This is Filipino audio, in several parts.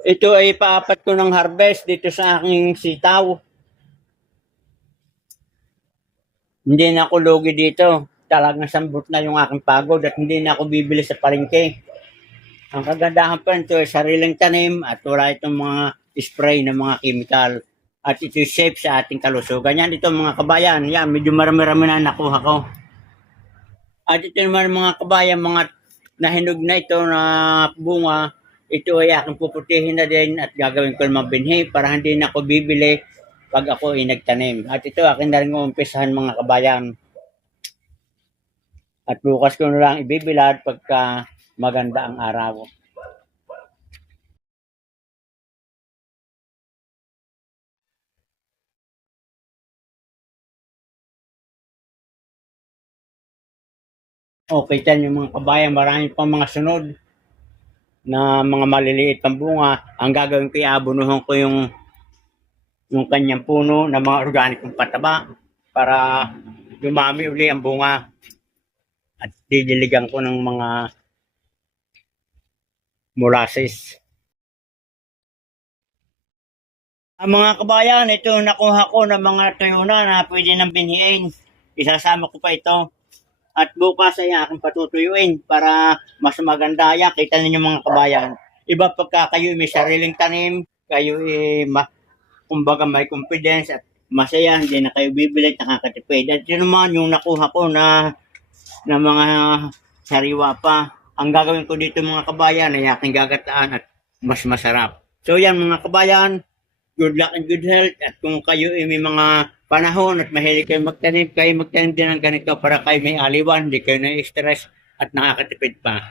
Ito ay paapat ko ng harvest dito sa aking sitaw. Hindi na ako lugi dito. Talagang sambot na yung aking pagod at hindi na ako bibili sa palengke. Ang kagandahan pa nito ay sariling tanim at wala itong mga spray ng mga chemical. At ito safe sa ating kalusugan. Yan ito mga kabayan. Yan, medyo marami-rami na nakuha ko. At ito naman mga kabayan, mga nahinog na ito na bunga, ito ay aking puputihin na din at gagawin ko naman binhi para hindi na ako bibili pag ako ay nagtanim. At ito akin na rin umpisahan mga kabayan. At bukas ko na lang ibibilad pagka maganda ang araw. Okay, yan yung mga kabayan, marami pang mga sunod na mga maliliit pang bunga. Ang gagawin ko, iabunuhan ko yung kanyang puno ng mga organikong pataba para dumami uli ang bunga at didiligan ko ng mga molasses. Ang mga kabayan, ito nakuha ko ng mga tuyo na pwede nang binhiin. Isasama ko pa ito. At bukas ay aking patutuyuin para mas maganda. Yan, kita ninyo mga kabayan. Iba pagka kayo may sariling tanim, kayo kumbaga may confidence at masaya, hindi na kayo bibili at nakakatipid. At yun naman yung nakuha ko na mga sariwa pa. Ang gagawin ko dito mga kabayan ay aking gagataan at mas masarap. So yan mga kabayan, good luck and good health. At kung kayo ay may mga panahon at mahilig kayo magtanim din ng ganito para kayo may aliwan, hindi kayo na-stress at nakakatipid pa.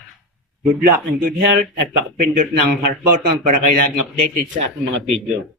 Good luck and good health at pakipindot ng heart button para kayo laging updated sa ating mga video.